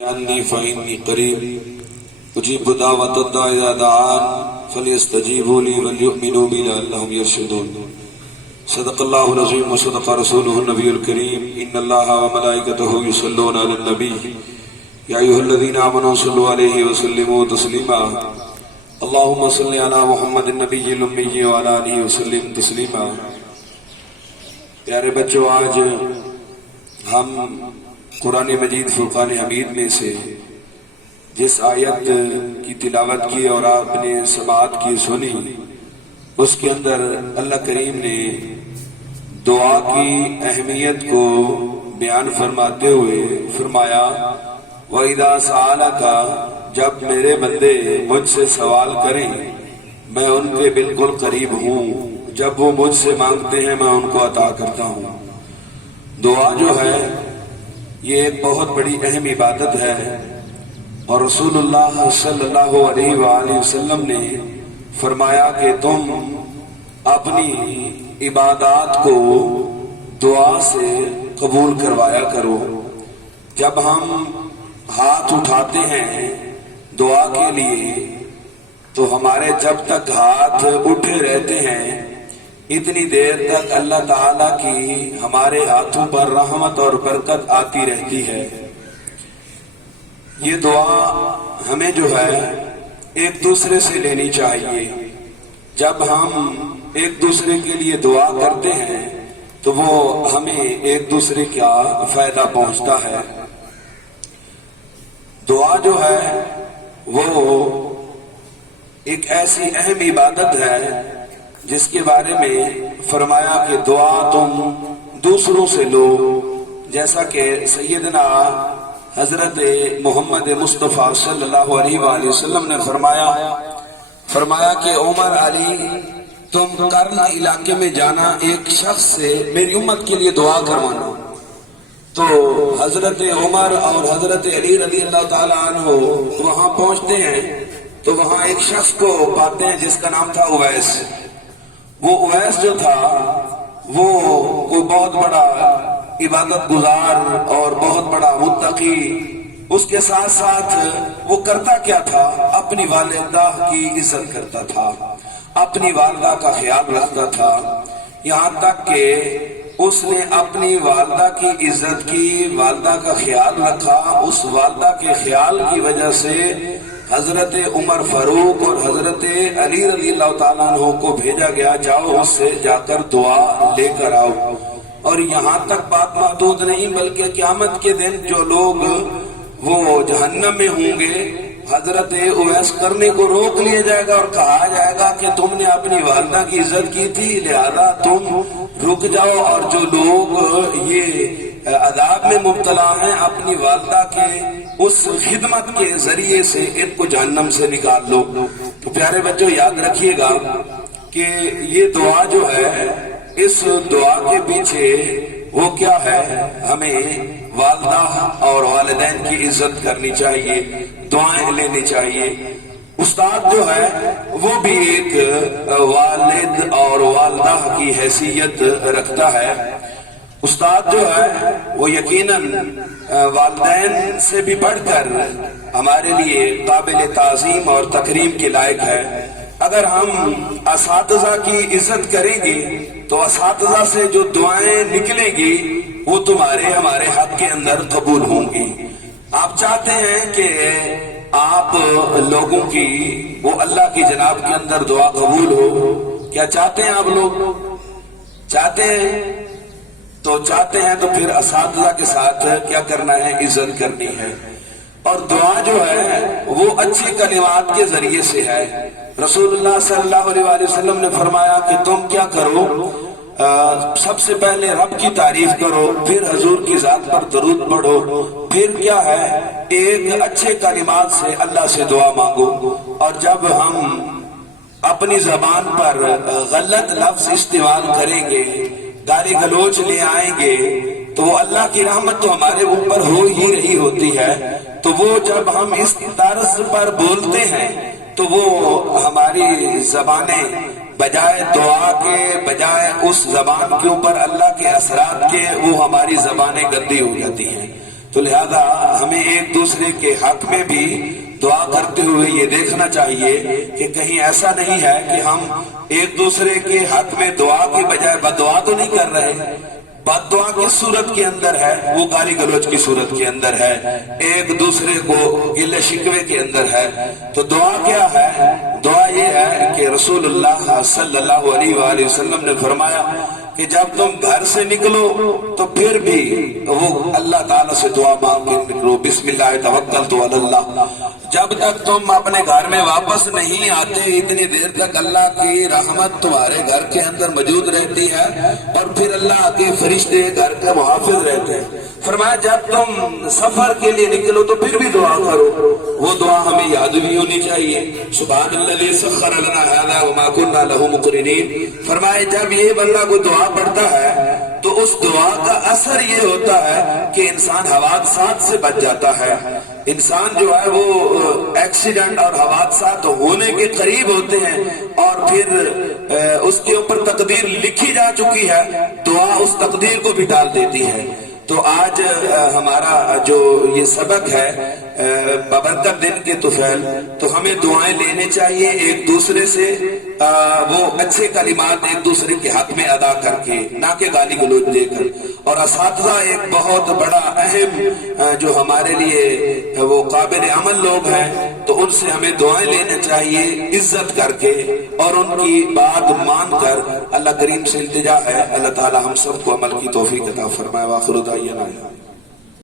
عني فإني قريب أجيب دعوة الداعي إذا دعان فليستجيبوا لي وليؤمنوا بي لعلهم يرشدون. صدق الله العظيم وصدق رسوله النبي الكريم. إن الله وملائكته يصلون على النبي يا أيها الذين آمنوا صلوا عليه وسلموا تسليما. اللهم صل على محمد النبي الأمي وعلى آله وسلم تسليما. پیارے بچوں، آج ہم قرآن مجید فرقان حمید میں سے جس آیت کی تلاوت کی اور آپ نے سماعت کی سنی، اس کے اندر اللہ کریم نے دعا کی اہمیت کو بیان فرماتے ہوئے فرمایا وَإِذَا سَأَلَكَ، جب میرے بندے مجھ سے سوال کریں میں ان کے بالکل قریب ہوں، جب وہ مجھ سے مانگتے ہیں میں ان کو عطا کرتا ہوں۔ دعا جو ہے یہ ایک بہت بڑی اہم عبادت ہے، اور رسول اللہ صلی اللہ علیہ وآلہ وسلم نے فرمایا کہ تم اپنی عبادات کو دعا سے قبول کروایا کرو۔ جب ہم ہاتھ اٹھاتے ہیں دعا کے لیے تو ہمارے جب تک ہاتھ اٹھے رہتے ہیں اتنی دیر تک اللہ تعالیٰ کی ہمارے ہاتھوں پر رحمت اور برکت آتی رہتی ہے۔ یہ دعا ہمیں جو ہے ایک دوسرے سے لینی چاہیے۔ جب ہم ایک دوسرے کے لیے دعا کرتے ہیں تو وہ ہمیں ایک دوسرے کا فائدہ پہنچتا ہے۔ دعا جو ہے وہ ایک ایسی اہم عبادت ہے جس کے بارے میں فرمایا کہ دعا تم دوسروں سے لو، جیسا کہ سیدنا حضرت محمد مصطفیٰ صلی اللہ علیہ وآلہ وسلم نے فرمایا کہ عمر علی تم قرن علاقے میں جانا، ایک شخص سے میری امت کے لیے دعا کروانا۔ تو حضرت عمر اور حضرت علی رضی اللہ تعالیٰ عنہ وہاں پہنچتے ہیں تو وہاں ایک شخص کو پاتے ہیں جس کا نام تھا اویس۔ وہ اویس جو تھا وہ بہت بڑا عبادت گزار اور بہت بڑا متقی، اس کے ساتھ ساتھ وہ کرتا کیا تھا، اپنی والدہ کی عزت کرتا تھا، اپنی والدہ کا خیال رکھتا تھا، یہاں تک کہ اس نے اپنی والدہ کی عزت کی، والدہ کا خیال رکھا۔ اس والدہ کے خیال کی وجہ سے حضرت عمر فاروق اور حضرت علی رضی اللہ تعالیٰ عنہ کو بھیجا گیا، جاؤ اس سے جا کر دعا لے کر آؤ۔ اور یہاں تک بات محدود نہیں، بلکہ قیامت کے دن جو لوگ وہ جہنم میں ہوں گے، حضرت اویس کرنے کو روک لیا جائے گا اور کہا جائے گا کہ تم نے اپنی والدہ کی عزت کی تھی لہذا تم رک جاؤ، اور جو لوگ یہ عذاب میں مبتلا ہیں اپنی والدہ کے اس خدمت کے ذریعے سے ان کو جہنم سے نکال لو۔ تو پیارے بچوں یاد رکھیے گا کہ یہ دعا جو ہے، اس دعا کے پیچھے وہ کیا ہے، ہمیں والدہ اور والدین کی عزت کرنی چاہیے، دعائیں لینی چاہیے۔ استاد جو ہے وہ بھی ایک والد اور والدہ کی حیثیت رکھتا ہے۔ استاد جو ہے وہ یقیناً والدین سے بھی بڑھ کر ہمارے لیے قابل تعظیم اور تکریم کے لائق ہے۔ اگر ہم اساتذہ کی عزت کریں گے تو اساتذہ سے جو دعائیں نکلیں گی وہ ہمارے حق کے اندر قبول ہوں گی۔ آپ چاہتے ہیں کہ آپ لوگوں کی وہ اللہ کی جناب کے اندر دعا قبول ہو، کیا چاہتے ہیں آپ لوگ؟ چاہتے ہیں تو پھر اساتذہ کے ساتھ کیا کرنا ہے، عزت کرنی ہے۔ اور دعا جو ہے وہ اچھی کلمات کے ذریعے سے ہے۔ رسول اللہ صلی اللہ علیہ وآلہ وسلم نے فرمایا کہ تم کیا کرو، سب سے پہلے رب کی تعریف کرو، پھر حضور کی ذات پر درود پڑھو، پھر کیا ہے ایک اچھے کلمات سے اللہ سے دعا مانگو۔ اور جب ہم اپنی زبان پر غلط لفظ استعمال کریں گے، گالی گلوچ لے آئیں گے، تو اللہ کی رحمت تو ہمارے اوپر ہو ہی رہی ہوتی ہے۔ تو وہ جب ہم اس طرز پر بولتے ہیں تو وہ ہماری زبانیں بجائے دعا کے، بجائے اس زبان کے اوپر اللہ کے اثرات کے، وہ ہماری زبانیں گندی ہو جاتی ہیں۔ تو لہذا ہمیں ایک دوسرے کے حق میں بھی دعا کرتے ہوئے یہ دیکھنا چاہیے کہ کہیں ایسا نہیں ہے کہ ہم ایک دوسرے کے حق میں دعا کی بجائے بد دعا تو نہیں کر رہے. بد دعا کس صورت کے اندر ہے؟ وہ گالی گلوچ کی صورت کے اندر ہے، ایک دوسرے کو گلے شکوے کے اندر ہے. تو دعا کیا ہے؟ دعا یہ ہے کہ رسول اللہ صلی اللہ علیہ وآلہ وسلم نے فرمایا کہ جب تم گھر سے نکلو تو پھر بھی وہ اللہ تعالیٰ سے دعا مانگ کے نکلو، بسم اللہ توکلت علی اللہ. جب تک تم اپنے گھر میں واپس نہیں آتے اتنی دیر تک اللہ کی رحمت تمہارے گھر کے اندر موجود رہتی ہے اور پھر اللہ کے فرشتے گھر کے محافظ رہتے ہیں. فرمایا جب تم سفر کے لیے نکلو تو پھر بھی دعا کرو. وہ دعا ہمیں یاد بھی ہونی چاہیے. سبحان الذی سخر لنا ھذا وما كنا له مقرنین. فرمایا جب یہ بندہ کوئی دعا پڑھتا ہے تو اس دعا کا اثر یہ ہوتا ہے کہ انسان حوادثات سے بچ جاتا ہے. انسان جو ہے وہ ایکسیڈنٹ اور حوادثات ہونے کے قریب ہوتے ہیں اور پھر اس کے اوپر تقدیر لکھی جا چکی ہے، دعا اس تقدیر کو بھی ڈال دیتی ہے. تو آج ہمارا جو یہ سبق ہے ببرکت دن کے طفیل، تو ہمیں دعائیں لینے چاہیے ایک دوسرے سے، وہ اچھے کلمات ایک دوسرے کے حق میں ادا کر کے، نہ کہ گالی گلوچ دے کر. اور اساتذہ ایک بہت بڑا اہم جو ہمارے لیے وہ قابل عمل لوگ ہیں، تو ان سے ہمیں دعائیں لینے چاہیے عزت کر کے اور ان کی بات مان کر. اللہ کریم سے التجا ہے اللہ تعالی ہم سب کو عمل کی توفیق عطا فرمائے. وآخر دعوانا